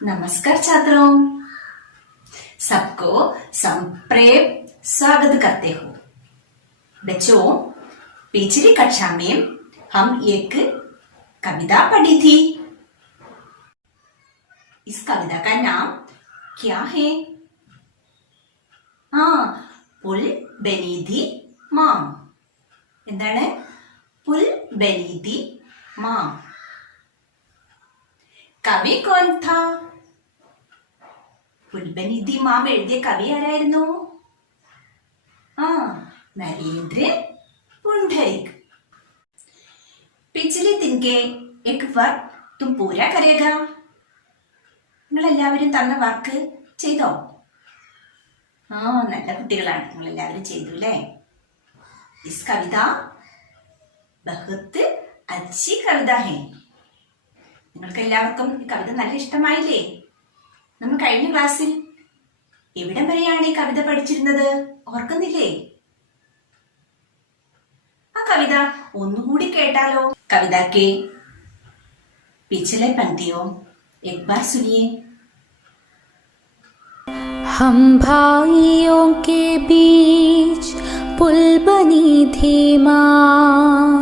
नमस्कार छात्रों, सबको संप्रेम स्वागत करते हो। बच्चों, पिछली कक्षा में हम एक कविता पढ़ी थी। इस कविता का नाम क्या है? पुल बनीदी माम। എന്താണ്? पुल बनीदी माम। कवि कौन था? പുൽബനീതി മാം എഴുതിയ കവി ആരായിരുന്നു? नरेंद्र पुंडरीक। पिछले दिन के एक वर्क तुम पूरा करेगा? നിങ്ങൾ എല്ലാവരും തന്ന വർക്ക് ചെയ്തോ? നല്ല കുട്ടികളാണ്, നിങ്ങൾ എല്ലാവരും ചെയ്തു അല്ലേ? ഇസ് കവിത ബഹുത് അച്ഛി കവിത ഹേ. നിങ്ങൾക്ക് എല്ലാവർക്കും ഈ കവിത നല്ല ഇഷ്ടമായില്ലേ? നമ്മൾ കഴിഞ്ഞ ക്ലാസ്സിൽ എവിടം വരെയാണ് ഈ കവിത പഠിച്ചിരുന്നത്? ഓർക്കുന്നില്ലേ? ആ കവിത ഒന്നുകൂടി കേട്ടാലോ? കവിത के पिछले पंक्तियों एक बार सुनिए। हम भाइयों के बीच पुल बनी थी माँ,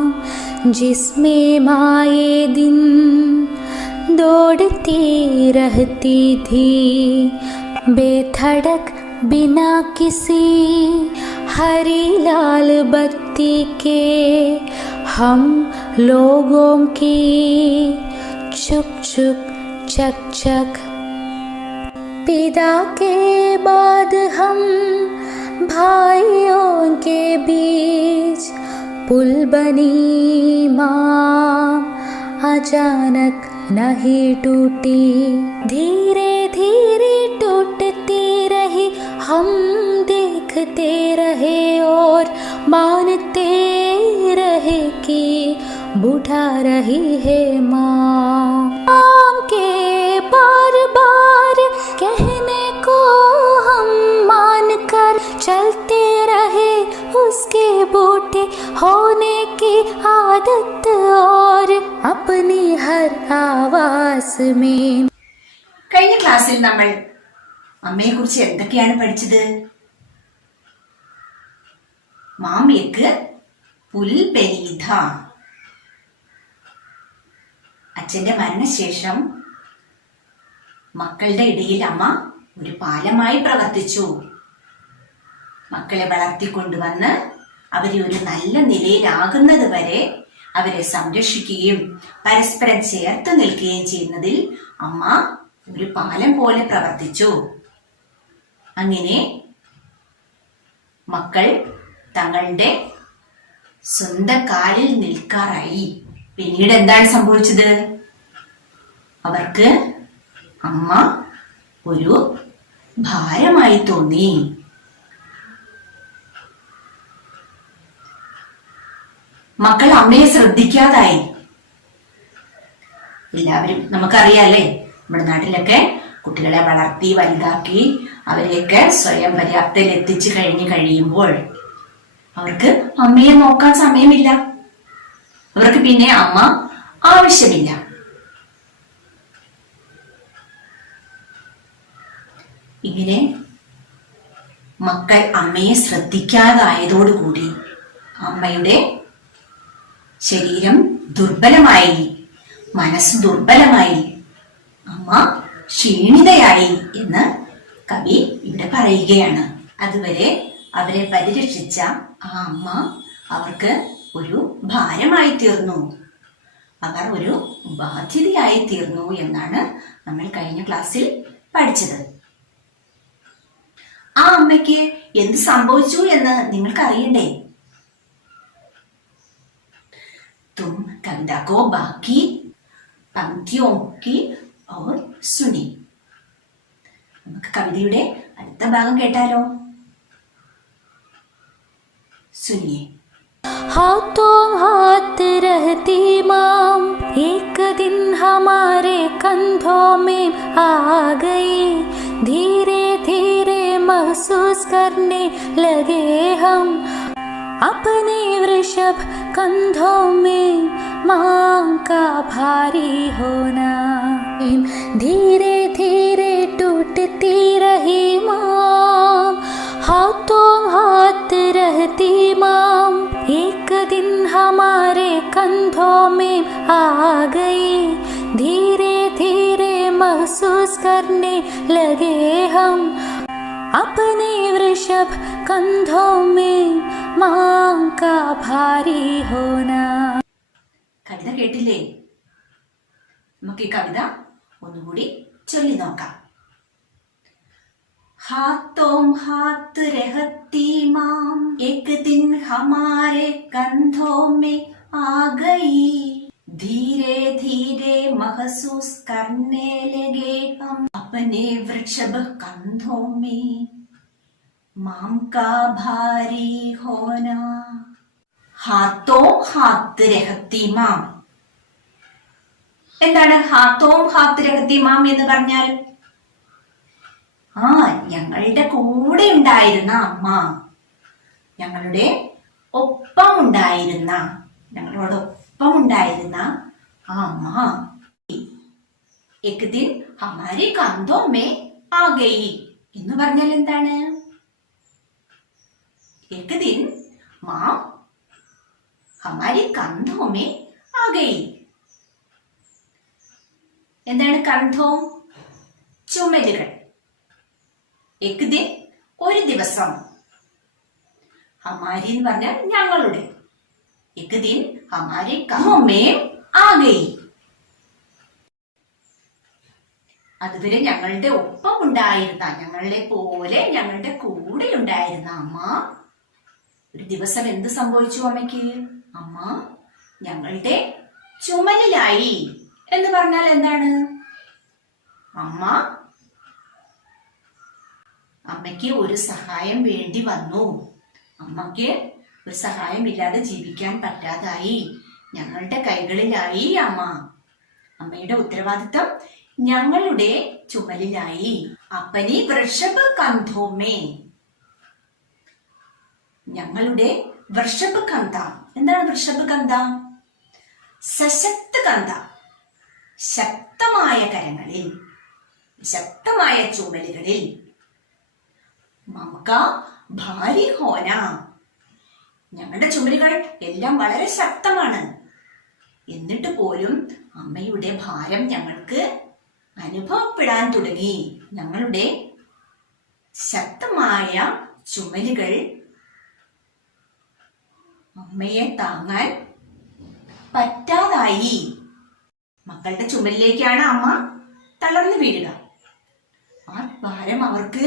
जिसमें माँ ये दिन दौड़ती रहती थी, बेधड़क बिना किसी हरी लाल बत्ती के हम लोगों की चुक चुक चक चक। पिता के बाद हम भाइयों के बीच पुल बनी माँ, अचानक नहीं टूटी, धीरे धीरे टूटती रही। हम देखते रहे और मानते रहे कि बुढ़ा रही है माँ। माँ के बार बार कहने को हम मानकर चलते रहे, उसके बूढ़े होने की आदत और अपनी हर आवाज में। കഴിഞ്ഞ ക്ലാസ്സിൽ നമ്മൾ അമ്മയെ കുറിച്ച് എന്തൊക്കെയാണ് പഠിച്ചത്? മാമിയക്ക് പുൽ ബനീത. അച്ഛന്റെ മരണശേഷം മക്കളുടെ ഇടയിൽ അമ്മ ഒരു പാലമായി പ്രവർത്തിച്ചു. മക്കളെ വളർത്തിക്കൊണ്ടുവന്ന് അവരെ ഒരു നല്ല നിലയിലാകുന്നത് വരെ അവരെ സംരക്ഷിക്കുകയും പരസ്പരം ചേർത്ത് നിൽക്കുകയും ചെയ്യുന്നതിൽ അമ്മ ഒരു പാലം പോലെ പ്രവർത്തിച്ചു. അങ്ങനെ മക്കൾ തങ്ങളുടെ സ്വന്തം കാലിൽ നിൽക്കാറായി. പിന്നീട് എന്താണ് സംഭവിച്ചത്? അവർക്ക് അമ്മ ഒരു ഭാരമായി തോന്നി. മക്കൾ അമ്മയെ ശ്രദ്ധിക്കാതായി. എല്ലാവരും നമുക്കറിയാല്ലേ, നമ്മുടെ നാട്ടിലൊക്കെ കുട്ടികളെ വളർത്തി വലുതാക്കി അവരെയൊക്കെ സ്വയം പര്യാപ്തയിൽ എത്തിച്ചു കഴിയുമ്പോൾ അവർക്ക് അമ്മയെ നോക്കാൻ സമയമില്ല. അവർക്ക് പിന്നെ അമ്മ ആവശ്യമില്ല. ഇങ്ങനെ മക്കൾ അമ്മയെ ശ്രദ്ധിക്കാതായതോടുകൂടി അമ്മയുടെ ശരീരം ദുർബലമായി, മനസ്സ് ദുർബലമായി, അമ്മ ക്ഷീണിതയായി എന്ന് കവി ഇവിടെ പറയുകയാണ്. അതുവരെ അവരെ പരിരക്ഷിച്ച ആ അമ്മ അവർക്ക് ഒരു ഭാരമായി തീർന്നു, അവർ ഒരു ബാധ്യതയായി തീർന്നു എന്നാണ് നമ്മൾ കഴിഞ്ഞ ക്ലാസ്സിൽ പഠിച്ചത്. ആ അമ്മയ്ക്ക് എന്ത് സംഭവിച്ചു എന്ന് നിങ്ങൾക്ക് അറിയണ്ടേ? तुम कविता को बाकी पंक्तियों की और सुनी. നമുക്ക് കവിതയുടെ അടുത്ത ഭാഗം കേട്ടാലോ? सुनिए। हाथों हाथ रहती माँ, एक दिन हमारे कंधों में आ गई, धीरे धीरे महसूस करने लगे हम अपने वृषभ कंधों में माँ का भारी होना। धीरे धीरे डांटती रही माँ, हाथों हाथ रहती माँ। एक दिन हमारे कंधों में आ गई, धीरे धीरे महसूस करने लगे हम अपने वृषभ कंधों में माँ का भारी होना. കവിത കേട്ടില്ലേ? നമുക്ക് ഈ കവിത ഒന്നുകൂടി ചൊല്ലി നോക്കാം. हाथों हाथ रहती माँ, एक दिन हमारे कंधों में आ गई, धीरे धीरे महसूस करने लगे हम अपने वृषभ कंधों में माँ का भारी होना. हाथों हाथ रहती माँ. എന്താണ് ഹാത്തോം ഹാത്ത് രഹത്തി മാം എന്ന് പറഞ്ഞാൽ? ഞങ്ങളുടെ കൂടെ ഉണ്ടായിരുന്ന അമ്മ, ഞങ്ങളുടെ ഒപ്പമുണ്ടായിരുന്ന, ഞങ്ങളോടൊപ്പം ഉണ്ടായിരുന്ന ആ അമ്മ. एक दिन हमारे कंधों में आ गई എന്ന് പറഞ്ഞാൽ എന്താണ്? एक दिन माँ हमारे कंधों में आ गई. എന്താണ് കന്ധോം? ചുമലുകൾ. एक दिन ഒരു ദിവസം. हमारी എന്ന് പറഞ്ഞാൽ ഞങ്ങളുടെ. एक दिन हमारे कंधों में आ गई. അതുവരെ ഞങ്ങളുടെ ഒപ്പം ഉണ്ടായിരുന്ന, ഞങ്ങളുടെ പോലെ ഞങ്ങളുടെ കൂടെ ഉണ്ടായിരുന്ന അമ്മ ഒരു ദിവസം എന്ത് സംഭവിച്ചു അമ്മയ്ക്ക്? അമ്മ ഞങ്ങളുടെ ചുമലിലായി എന്ന് പറഞ്ഞാൽ എന്താണ്? അമ്മയ്ക്ക് ഒരു സഹായം വേണ്ടി വന്നു. അമ്മയ്ക്ക് ഒരു സഹായം ഇല്ലാതെ ജീവിക്കാൻ പറ്റാതായി. ഞങ്ങളുടെ കൈകളിലായി അമ്മ. അമ്മയുടെ ഉത്തരവാദിത്തം ഞങ്ങളുടെ ചുമലിലായി. അപ്പനി വൃഷഭ കന്ധോമേ. ഞങ്ങളുടെ വൃഷഭ കന്ധ. എന്താണ് വൃഷഭ കന്ധ? സശക്ത കന്ധ. ശക്തമായ കരങ്ങളിൽ, ശക്തമായ ചുമലുകളിൽ. മമക ഭാരി ഹോന. ഞങ്ങളുടെ ചുമലുകൾ എല്ലാം വളരെ ശക്തമാണ്. എന്നിട്ട് പോലും അമ്മയുടെ ഭാരം ഞങ്ങൾക്ക് അനുഭവപ്പെടാൻ തുടങ്ങി. ഞങ്ങളുടെ ശക്തമായ ചുമലുകൾ അമ്മയെ താങ്ങാൻ പറ്റാതായി. മക്കളുടെ ചുമലിലേക്കാണ് അമ്മ തളർന്നു വീഴുക. ആ ഭാരം അവർക്ക്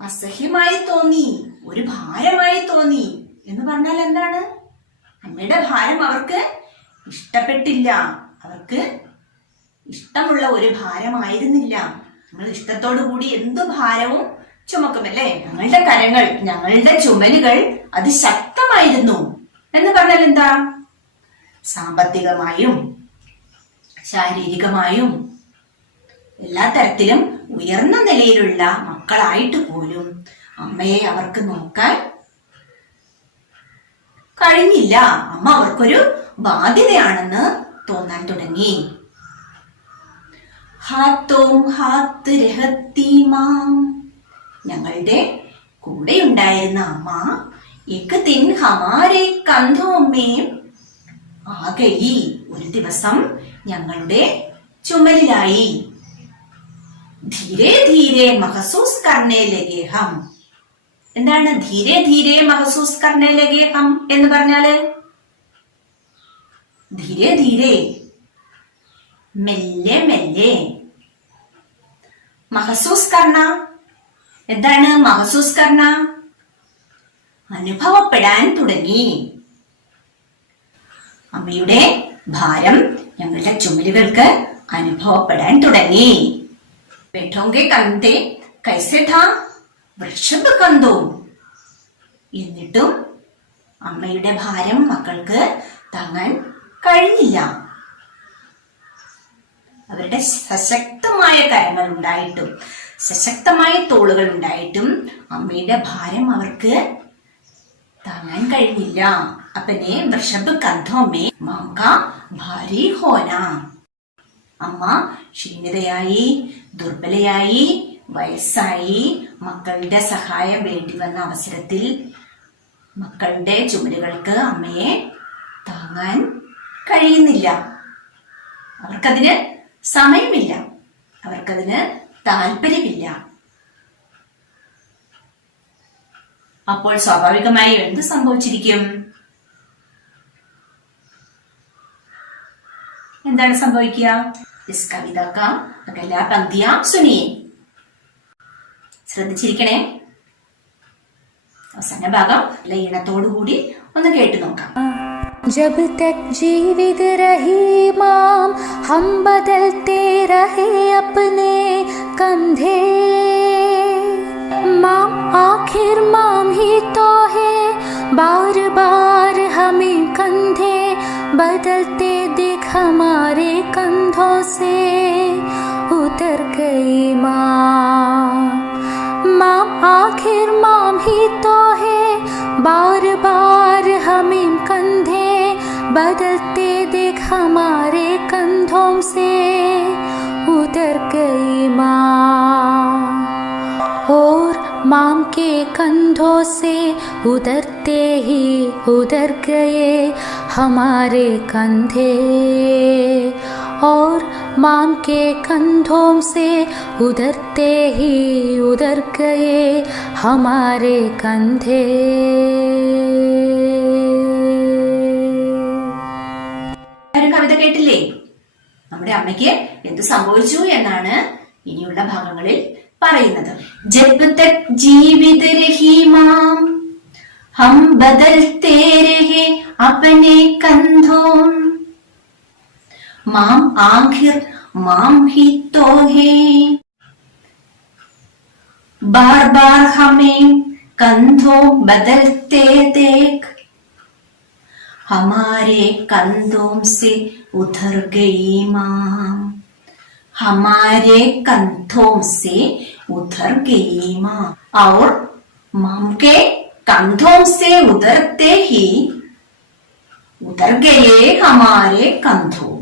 അസഹ്യമായി തോന്നി, ഒരു ഭാരമായി തോന്നി. എന്ന് പറഞ്ഞാൽ എന്താണ്? അമ്മയുടെ ഭാരം അവർക്ക് ഇഷ്ടപ്പെട്ടില്ല. അവർക്ക് ഇഷ്ടമുള്ള ഒരു ഭാരമായിരുന്നില്ല. നമ്മൾ ഇഷ്ടത്തോടു കൂടി എന്തു ഭാരവും ചുമക്കുമല്ലേ? ഞങ്ങളുടെ കരങ്ങൾ, ഞങ്ങളുടെ ചുമലുകൾ അതിശക്തമായിരുന്നു. എന്ന് പറഞ്ഞാൽ എന്താ? സാമ്പത്തികമായും ശാരീരികമായും എല്ലാ തരത്തിലും ഉയർന്ന നിലയിലുള്ള മക്കളായിട്ട് പോലും അമ്മയെ അവർക്ക് നോക്കാൻ കഴിഞ്ഞില്ല. അമ്മ അവർക്കൊരു ബാധ്യതയാണെന്ന് തോന്നാൻ തുടങ്ങി. ഹാത്തോം ഹാത്ത് രഹത്തി മാം. ഞങ്ങളുടെ കൂടെ ഉണ്ടായിരുന്ന അമ്മ एक दिन हमारे कंधों में आ गई. ഒരു ദിവസം ഞങ്ങളുടെ ചുമലിലായി. ധീരെ ധീരെ മഹസൂസ് കർണേ ലഗേ ഹം. എന്താണ് ധീരെ ധീരെ മഹസൂസ് കർണേ ലഗേ ഹം എന്ന് പറഞ്ഞാല്? ധീരെ ധീരെ, മെല്ലെ മെല്ലെ. മഹസൂസ് കർണ എന്താണ്? മഹസൂസ് കർണ അനുഭവപ്പെടാൻ തുടങ്ങി. അമ്മയുടെ ഭാരം ഞങ്ങളുടെ ചുമലുകൾക്ക് അനുഭവപ്പെടാൻ തുടങ്ങി. बैठोगे कंधे कैसे था वृषभ कंधो. എന്നിട്ടും അമ്മയുടെ ഭാരം മക്കൾക്ക് താങ്ങാൻ കഴിഞ്ഞില്ല. അവരുടെ സശക്തമായ കരങ്ങൾ ഉണ്ടായിട്ടും സശക്തമായ തോളുകൾ ഉണ്ടായിട്ടും അമ്മയുടെ ഭാരം അവർക്ക് താങ്ങാൻ കഴിഞ്ഞില്ല. अपने वृषभ कंधों में मां का भारी होना. അമ്മ ക്ഷീണിതയായി, ദുർബലയായി, വയസ്സായി മക്കളുടെ സഹായം വേണ്ടി വന്ന അവസരത്തിൽ മക്കളുടെ ചുമലുകൾക്ക് അമ്മയെ താങ്ങാൻ കഴിയുന്നില്ല. അവർക്കതിന് സമയമില്ല, അവർക്കതിന് താല്പര്യമില്ല. അപ്പോൾ സ്വാഭാവികമായി എന്ത് സംഭവിച്ചിരിക്കും? എന്താണ് സംഭവിക്കുക? इस कविता का अगला पंक्तियां सुनिए. ശ്രദ്ധിച്ചിരിക്കണേ. അവസാന ഭാഗം ലയനത്തോടുകൂടി ഒന്ന് കേട്ടു നോക്കാം. जब तक जीवित रही माम हम बदलते रहे अपने कंधे. माम आखिर माम ही तो है, बार बार हमें कंधे बदलते दिख हमारे कंधों से उतर गई माम. माम आखिर माम ही तो है, बार बार हमें कंधे बदलते देख हमारे कंधों से उतर गई माँ. और माम के कंधों से उतरते ही उतर गए हमारे कंधे. और माम के कंधों से उतरते ही उतर गए हमारे कंधे. ഒരു കവിത കേട്ടില്ലേ? നമ്മുടെ അമ്മയ്ക്ക് എന്ത് സംഭവിച്ചു എന്നാണ് ഇനിയുള്ള ഭാഗങ്ങളിൽ പറയുന്നത്. ജബ് തക് ജീവിത് രഹി മാം ഹം ബദൽതേ രഹേ അപ്നെ കന്ധോം. माम आखिर माम ही तो है, बार बार हमें कंधों बदलते देख हमारे कंधों से उतर गई माँ. हमारे कंधों से उतर गई माँ. और माम के कंधों से उतरते ही उतर गए हमारे कंधों.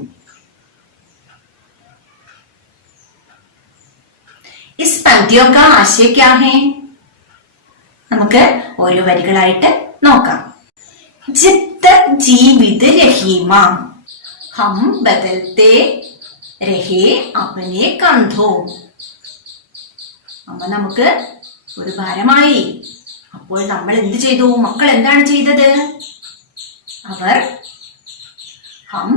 इस पंक्तियों का आशय क्या है? നമുക്ക് ഓരോ വരികളായിട്ട് നോക്കാം. जब तक जीवित रही मां हम बदलते रहे अपने कंधों. അമ്മ നമുക്ക് ഒരു ഭാരമായി. അപ്പോൾ നമ്മൾ എന്ത് ചെയ്തു? മക്കൾ എന്താണ് ചെയ്തത്? അവർ हम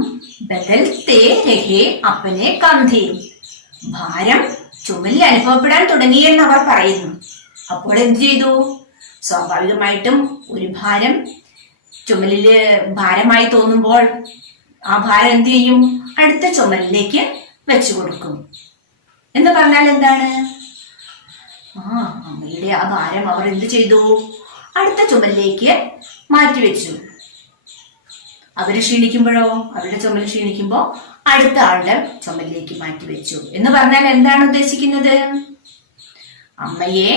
बदलते रहे अपने कंधे, ഭാരം ചുമലിൽ അനുഭവപ്പെടാൻ തുടങ്ങിയെന്ന് അവർ പറയുന്നു. അപ്പോൾ എന്ത് ചെയ്തു? സ്വാഭാവികമായിട്ടും ഒരു ഭാരം ചുമലില് ഭാരമായി തോന്നുമ്പോൾ ആ ഭാരം എന്ത് ചെയ്യും? അടുത്ത ചുമലിലേക്ക് വെച്ചു കൊടുക്കും. എന്ന് പറഞ്ഞാൽ എന്താണ്? അമ്മയുടെ ആ ഭാരം അവർ എന്ത് ചെയ്തു? അടുത്ത ചുമലിലേക്ക് മാറ്റിവെച്ചു. അവര് ക്ഷീണിക്കുമ്പോഴോ, അവരുടെ ചുമൽ ക്ഷീണിക്കുമ്പോ അടുത്ത ആളുടെ ചുമലിലേക്ക് മാറ്റിവെച്ചു. എന്ന് പറഞ്ഞാൽ എന്താണ് ഉദ്ദേശിക്കുന്നത്? അമ്മയെ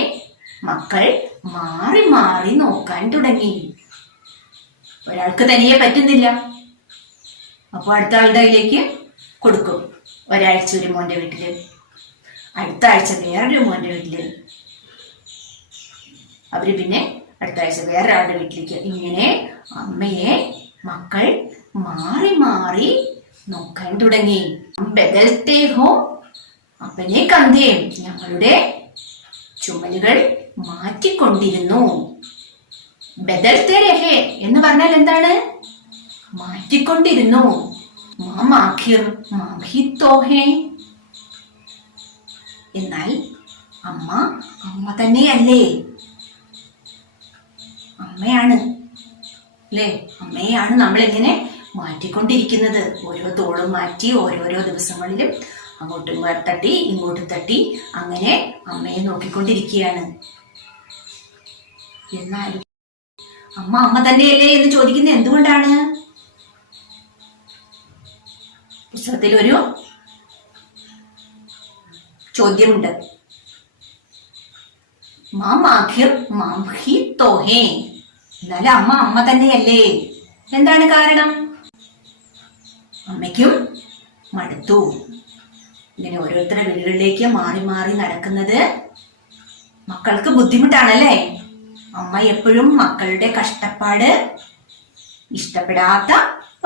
മക്കൾ മാറി മാറി നോക്കാൻ തുടങ്ങി. ഒരാൾക്ക് തനിയെ പറ്റുന്നില്ല, അപ്പൊ അടുത്ത ആളുടെ കയ്യിലേക്ക് കൊടുക്കും. ഒരാഴ്ച ഒരു മോന്റെ വീട്ടില്, അടുത്ത ആഴ്ച വേറൊരു മോന്റെ വീട്ടില്, അവര് പിന്നെ അടുത്ത ആഴ്ച വേറൊരാളുടെ വീട്ടിലേക്ക്. ഇങ്ങനെ അമ്മയെ മക്കൾ മാറി മാറി നോക്കാൻ തുടങ്ങി. ബദൽതേ ഹോ അപ്പനെ കന്ധേ, ഞങ്ങളുടെ ചുമലുകൾ മാറ്റിക്കൊണ്ടിരുന്നു. ബദൽതേ രഹേ എന്ന് പറഞ്ഞാൽ എന്താണ്? മാറ്റിക്കൊണ്ടിരുന്നു. മാം ആഖിർ മാം ഹി തോ ഹേ. എന്നാൽ അമ്മ തന്നെയല്ലേ? അമ്മയാണ് അല്ലേ? അമ്മയാണ് നമ്മളെങ്ങനെ മാറ്റിക്കൊണ്ടിരിക്കുന്നത്. ഓരോ തോളും മാറ്റി ഓരോരോ ദിവസങ്ങളിലും അങ്ങോട്ടും തട്ടി ഇങ്ങോട്ടും തട്ടി അങ്ങനെ അമ്മയെ നോക്കിക്കൊണ്ടിരിക്കുകയാണ്. എന്നാൽ അമ്മ തന്നെയല്ലേ എന്ന് ചോദിക്കുന്നത് എന്തുകൊണ്ടാണ്? പുസ്തകത്തിൽ ഒരു ചോദ്യമുണ്ട്. മാം ആഖിർ മാം ഹി തോ ഹേ. എന്നാലും അമ്മ തന്നെയല്ലേ? എന്താണ് കാരണം? അമ്മയ്ക്കും മടുത്തു. ഇങ്ങനെ ഓരോരുത്തരുടെ വീടുകളിലേക്ക് മാറി മാറി നടക്കുന്നത് മക്കൾക്ക് ബുദ്ധിമുട്ടാണല്ലേ. അമ്മ എപ്പോഴും മക്കളുടെ കഷ്ടപ്പാട് ഇഷ്ടപ്പെടാത്ത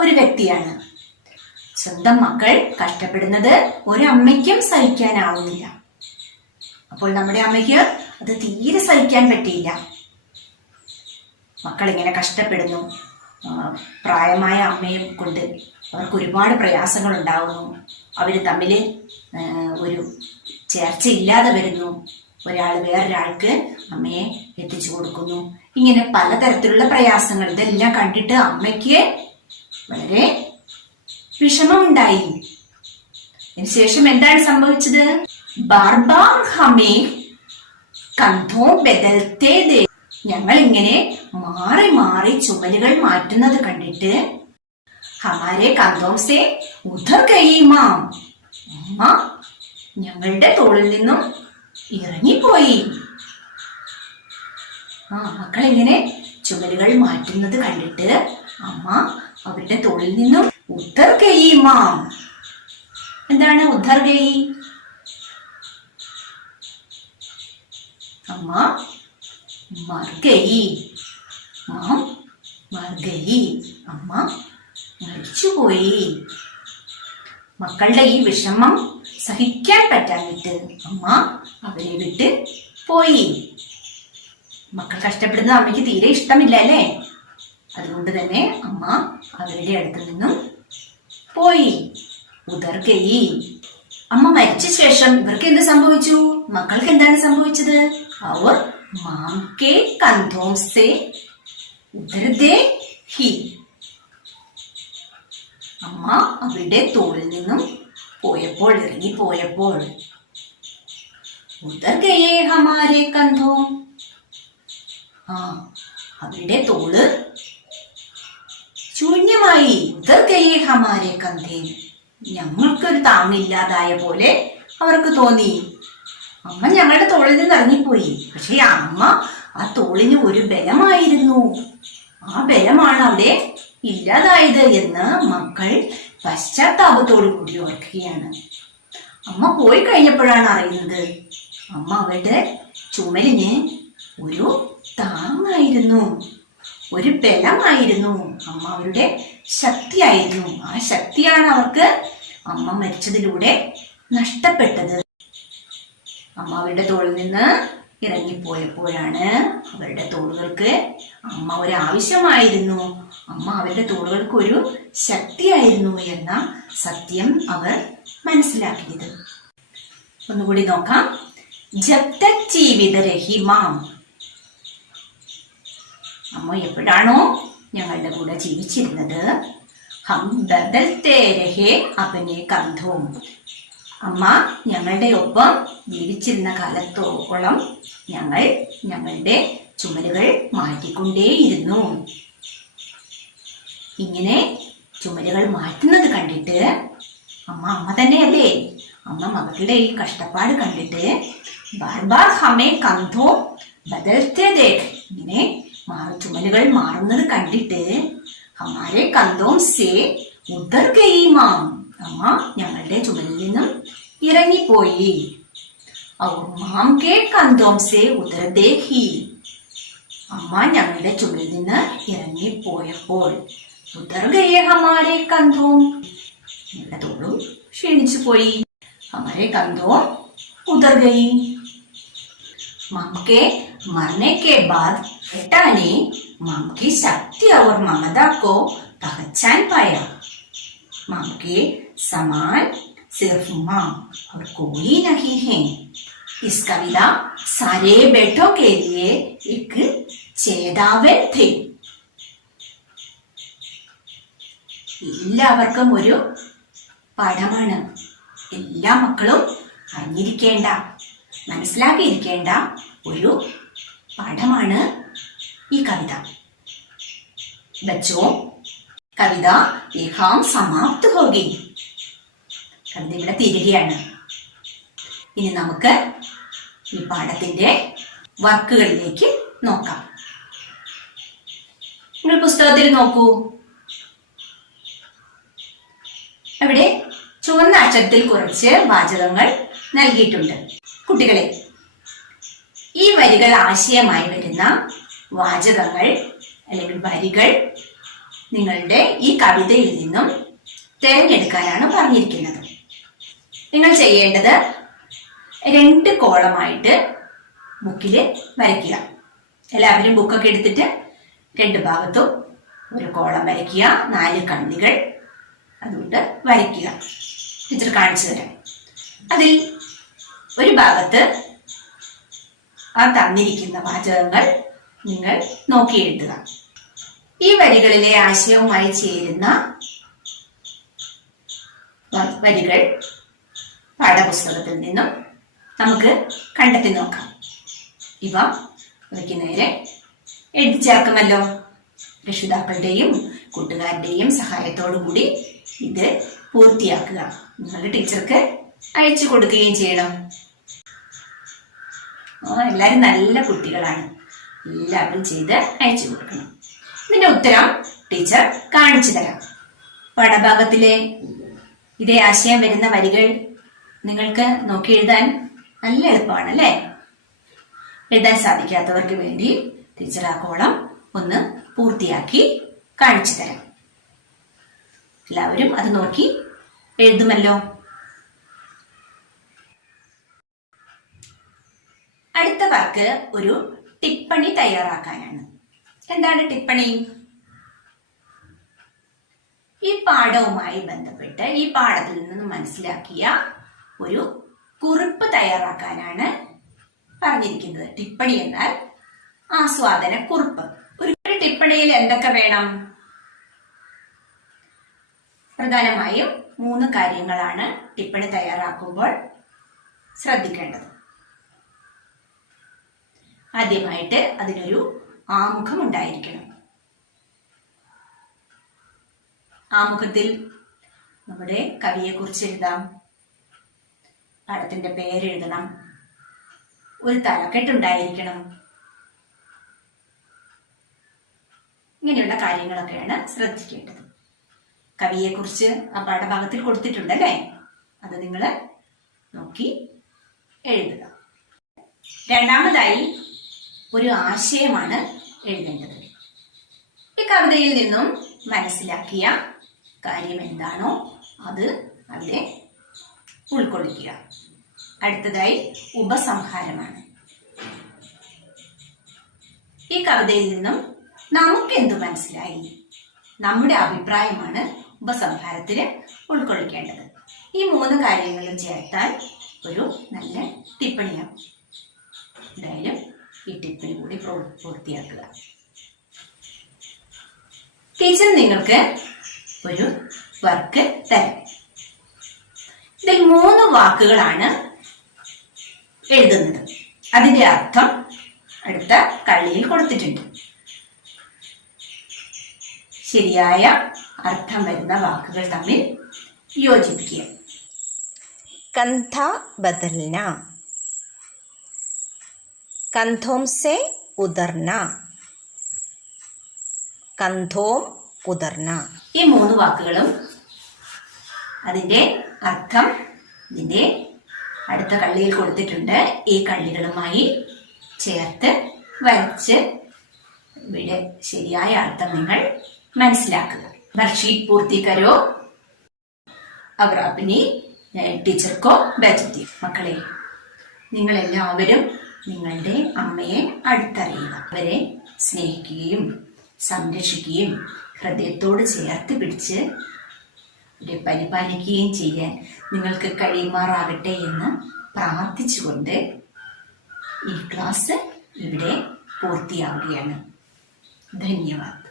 ഒരു വ്യക്തിയാണ്. സ്വന്തം മക്കൾ കഷ്ടപ്പെടുന്നത് ഒരമ്മയ്ക്കും സഹിക്കാനാവുന്നില്ല. അപ്പോൾ നമ്മുടെ അമ്മയ്ക്ക് അത് തീരെ സഹിക്കാൻ പറ്റിയില്ല. മക്കൾ ഇങ്ങനെ കഷ്ടപ്പെടുന്നു. പ്രായമായ അമ്മയും കൊണ്ട് അവർക്ക് ഒരുപാട് പ്രയാസങ്ങൾ ഉണ്ടാവുന്നു. അവർ തമ്മിൽ ഒരു ചേർച്ചയില്ലാതെ വരുന്നു. ഒരാൾ വേറൊരാൾക്ക് അമ്മയെ എത്തിച്ചു കൊടുക്കുന്നു. ഇങ്ങനെ പലതരത്തിലുള്ള പ്രയാസങ്ങൾ. ഇതെല്ലാം കണ്ടിട്ട് അമ്മയ്ക്ക് വളരെ വിഷമമുണ്ടായി. അതിനുശേഷം എന്താണ് സംഭവിച്ചത്? ബാർ ബാർ ഹമേ കന്ധോ ബദൽത്തേ ദേ. ഞങ്ങൾ ഇങ്ങനെ മാറി മാറി ചുമലുകൾ മാറ്റുന്നത് കണ്ടിട്ട് ഹമാരെ കന്ധോം സേ ഉധർ ഗയി മാം. അമ്മ ഞങ്ങളുടെ തോളിൽ നിന്നും ഇറങ്ങിപ്പോയി. മക്കളിങ്ങനെ ചുമലുകൾ മാറ്റുന്നത് കണ്ടിട്ട് അമ്മ അവരുടെ തോളിൽ നിന്നും ഉദ്ധർ ഗയി മാം. എന്താണ് ഉദ്ധർ ഗയി? അമ്മ മർഗയി. മാം മർഗയി. അമ്മ മരിച്ചുപോയി. മക്കളുടെ ഈ വിഷമം സഹിക്കാൻ പറ്റാഞ്ഞിട്ട് അമ്മ അവരെ വിട്ട് പോയി. മക്കൾ കഷ്ടപ്പെടുന്നത് അമ്മയ്ക്ക് തീരെ ഇഷ്ടമില്ല അല്ലേ? അതുകൊണ്ട് തന്നെ അമ്മ അവരുടെ അടുത്ത് നിന്നും പോയി. ഉദർഗയി. അമ്മ മരിച്ച ശേഷം ഇവർക്ക് എന്ത് സംഭവിച്ചു? മക്കൾക്ക് എന്താണ് സംഭവിച്ചത്? അവർ മാം കെ കന്ധോം സേ ഉദർദേ ഹി. അമ്മ അവരുടെ തോളിൽ നിന്നും പോയപ്പോൾ, ഇറങ്ങിപ്പോയപ്പോൾ ഉദർഗയേ ഹമാരെ കന്ധോം. അവരുടെ തോള് ശൂന്യമായി. ഉദർഗയേ ഹമാരെ കന്ധേ. ഞങ്ങൾക്കൊരു താങ്ങില്ലാതായ പോലെ അവർക്ക് തോന്നി. അമ്മ ഞങ്ങളുടെ തോളിൽ നിന്ന് ഇറങ്ങിപ്പോയി. പക്ഷെ അമ്മ ആ തോളിന് ഒരു ബലമായിരുന്നു. ആ ബലമാണ് അവിടെ ഇല്ലാതായത് എന്ന് മക്കൾ പശ്ചാത്താപത്തോടു കൂടി ഓർക്കുകയാണ്. അമ്മ പോയി കഴിഞ്ഞപ്പോഴാണ് അറിയുന്നത് അമ്മ അവരുടെ ചുമലിന് ഒരു താങ്ങായിരുന്നു, ഒരു ബലമായിരുന്നു. അമ്മ അവരുടെ ശക്തിയായിരുന്നു. ആ ശക്തിയാണ് അവർക്ക് അമ്മ മരിച്ചതിലൂടെ നഷ്ടപ്പെട്ടത്. അമ്മ അവരുടെ തോളിൽ നിന്ന് ഇറങ്ങിപ്പോയപ്പോഴാണ് അവരുടെ തോളുകൾക്ക് അമ്മ ഒരാവശ്യമായിരുന്നു. അമ്മ അവരുടെ തോളുകൾക്ക് ഒരു ശക്തിയായിരുന്നു എന്ന സത്യം അവർ മനസ്സിലാക്കിയത്. ഒന്നുകൂടി നോക്കാം. ജബ് തക് ജീവിത രഹി മാം. അമ്മ എപ്പോഴാണോ ഞങ്ങളുടെ കൂടെ ജീവിച്ചിരുന്നത്, ഹം ബദൽത്തേ രഹേ അപനെ കന്ധോം. അമ്മ ഞങ്ങളുടെ ഒപ്പം ജീവിച്ചിരുന്ന കാലത്തോളം ഞങ്ങൾ ഞങ്ങളുടെ ചുമലുകൾ മാറ്റിക്കൊണ്ടേയിരുന്നു. ഇങ്ങനെ ചുമലുകൾ മാറ്റുന്നത് കണ്ടിട്ട് അമ്മ തന്നെയല്ലേ, അമ്മ മകളുടെ ഈ കഷ്ടപ്പാട് കണ്ടിട്ട് ബാർ ബാർ ഹമേ കന്ധോ ബദൽത്തേ ദേഖ്. ഇങ്ങനെ ചുമലുകൾ മാറുന്നത് കണ്ടിട്ട് ഹമാരെ കന്ധോം സേ ഉദർ ഗയി മാം. അമ്മ ഞങ്ങളുടെ ചുമലിൽ നിന്നും ഇറങ്ങിപ്പോയി. ഔർ മാം കെ കന്ധോം സേ ഉദർ ദേ ഹി. അമ്മ ഞങ്ങളുടെ ചുമലിൽ നിന്ന് ഇറങ്ങിപ്പോയപ്പോൾ ഉദർ ഗയേ ഹമാരെ കന്ധോം. ഞങ്ങളുടെ തോളും ക്ഷീണിച്ചു പോയി. ഹമാരെ കന്ധോം ഉദർ ഗയി. माम के मरने के बाद बेटा ने माम की शक्ति और ममता को पहचान पाया. माम के समान सिर्फ माम और कोई नहीं है. इस कविता सारे बेटों के लिए एक चेतावनी थी. എല്ലാവർക്കും ഒരു പാഠമാണ്. എല്ലാ മക്കളും അറിഞ്ഞിരിക്കേണ്ട, മനസ്സിലാക്കിയിരിക്കേണ്ട ഒരു പാഠമാണ് ഈ കവിത. ബച്ചോ, കവിത യഹാം സമാപ്ത് ഹോഗി. കവിത ഇവിടെ തീരുകയാണ്. ഇനി നമുക്ക് ഈ പാഠത്തിന്റെ വർക്കുകളിലേക്ക് നോക്കാം. നിങ്ങൾ പുസ്തകത്തിൽ നോക്കൂ. അവിടെ ചുവന്ന അക്ഷരത്തിൽ കുറച്ച് വാചകങ്ങൾ നൽകിയിട്ടുണ്ട്. കുട്ടികളെ, ഈ വരികൾ ആശയമായി വരുന്ന വാചകങ്ങൾ അല്ലെങ്കിൽ വരികൾ നിങ്ങളുടെ ഈ കവിതയിൽ നിന്നും തിരഞ്ഞെടുക്കാനാണ് പറഞ്ഞിരിക്കുന്നത്. നിങ്ങൾ ചെയ്യേണ്ടത് 2 കോളമായിട്ട് ബുക്കില് വരയ്ക്കുക. എല്ലാവരും ബുക്കൊക്കെ എടുത്തിട്ട് 2 ഭാഗത്തും ഒരു കോളം വരയ്ക്കുക. 4 കണ്ണികൾ അതുകൊണ്ട് വരയ്ക്കുക. ടീച്ചർ കാണിച്ചു തരാം. അതിൽ ഒരു ഭാഗത്ത് ആ തന്നിരിക്കുന്ന വാചകങ്ങൾ നിങ്ങൾ നോക്കി എഴുതുക. ഈ വരികളിലെ ആശയവുമായി ചേരുന്ന വരികൾ പാഠപുസ്തകത്തിൽ നിന്നും നമുക്ക് കണ്ടെത്തി നോക്കാം. ഇവ ഇവയ്ക്ക് നേരെ എഴുതി ചേർക്കുമല്ലോ. രക്ഷിതാക്കളുടെയും കൂട്ടുകാരുടെയും സഹായത്തോടു കൂടി ഇത് പൂർത്തിയാക്കുക. നിങ്ങളുടെ ടീച്ചർക്ക് അയച്ചു കൊടുക്കുകയും ചെയ്യണം. എല്ലാവരും നല്ല കുട്ടികളാണ്. എല്ലാവരും ചെയ്ത് അയച്ചു കൊടുക്കണം. ഇതിന്റെ ഉത്തരം ടീച്ചർ കാണിച്ചു തരാം. പാഠഭാഗത്തിലെ ഇതേ ആശയം വരുന്ന വരികൾ നിങ്ങൾക്ക് നോക്കി എഴുതാൻ നല്ല എളുപ്പമാണ് അല്ലേ? എഴുതാൻ സാധിക്കാത്തവർക്ക് വേണ്ടി ടീച്ചർ ആ കോളം ഒന്ന് പൂർത്തിയാക്കി കാണിച്ചു തരാം. എല്ലാവരും അത് നോക്കി എഴുതുമല്ലോ. അടുത്ത വർക്ക് ഒരു ടിപ്പണി തയ്യാറാക്കാനാണ്. എന്താണ് ടിപ്പണി? ഈ പാഠവുമായി ബന്ധപ്പെട്ട് ഈ പാഠത്തിൽ നിന്ന് മനസ്സിലാക്കിയ ഒരു കുറിപ്പ് തയ്യാറാക്കാനാണ് പറഞ്ഞിരിക്കുന്നത്. ടിപ്പണി എന്നാൽ ആസ്വാദന കുറിപ്പ്. ഒരു ടിപ്പണിയിൽ എന്തൊക്കെ വേണം? പ്രധാനമായും 3 കാര്യങ്ങളാണ് ടിപ്പണി തയ്യാറാക്കുമ്പോൾ ശ്രദ്ധിക്കേണ്ടത്. ആദ്യമായിട്ട് അതിനൊരു ആമുഖം ഉണ്ടായിരിക്കണം. ആമുഖത്തിൽ നമ്മുടെ കവിയെ കുറിച്ച് എഴുതാം, പാഠത്തിന്റെ പേരെഴുതണം, ഒരു തലക്കെട്ടുണ്ടായിരിക്കണം. ഇങ്ങനെയുള്ള കാര്യങ്ങളൊക്കെയാണ് ശ്രദ്ധിക്കേണ്ടത്. കവിയെ കുറിച്ച് ആ പാഠഭാഗത്തിൽ കൊടുത്തിട്ടുണ്ടല്ലേ, അത് നിങ്ങൾ നോക്കി എഴുതുക. രണ്ടാമതായി ഒരു ആശയമാണ് എഴുതേണ്ടത്. ഈ കവിതയിൽ നിന്നും മനസ്സിലാക്കിയ കാര്യം എന്താണോ അത് അവിടെ ഉൾക്കൊള്ളിക്കുക. അടുത്തതായി ഉപസംഹാരമാണ്. ഈ കവിതയിൽ നിന്നും നമുക്കെന്ത് മനസ്സിലായി, നമ്മുടെ അഭിപ്രായമാണ് ഉപസംഹാരത്തിന് ഉൾക്കൊള്ളിക്കേണ്ടത്. ഈ 3 കാര്യങ്ങളും ചേർത്താൽ ഒരു നല്ല ടിപ്പണിയാവും. എന്തായാലും ഈ ടിപ്പണി കൂടി പൂർത്തിയാക്കുക. ടീച്ചർ നിങ്ങൾക്ക് ഒരു വർക്ക് തരാം. ഇതിൽ 3 വാക്കുകളാണ് എഴുതുന്നത്. അതിന്റെ അർത്ഥം അടുത്ത കള്ളിയിൽ കൊടുത്തിട്ടുണ്ട്. ശരിയായ അർത്ഥം വരുന്ന വാക്കുകൾ തമ്മിൽ യോജിപ്പിക്കുക. कंधा बदलना, कंधों से उतरना, कंधों उतरना. ഈ 3 വാക്കുകളും അതിന്റെ അർത്ഥം ഇതിന്റെ അടുത്ത കള്ളിയിൽ കൊടുത്തിട്ടുണ്ട്. ഈ കള്ളികളുമായി ചേർത്ത് വരച്ച് ഇവിടെ ശരിയായ അർത്ഥം നിങ്ങൾ മനസ്സിലാക്കുക. വർക്ക്ഷീറ്റ് പൂർത്തി കരോ, അവർ अपनी टीचर को भेज दिए. മക്കളെ, നിങ്ങൾ എല്ലാവരും നിങ്ങളുടെ അമ്മയെ അടുത്തറിയുക. അവരെ സ്നേഹിക്കുകയും സംരക്ഷിക്കുകയും ഹൃദയത്തോട് ചേർത്ത് പിടിച്ച് അവരെ പരിപാലിക്കുകയും ചെയ്യാൻ നിങ്ങൾക്ക് കഴിയുമാറാകട്ടെ എന്ന് പ്രാർത്ഥിച്ചുകൊണ്ട് ഈ ക്ലാസ് ഇവിടെ പൂർത്തിയാവുകയാണ്. ധന്യവാദം.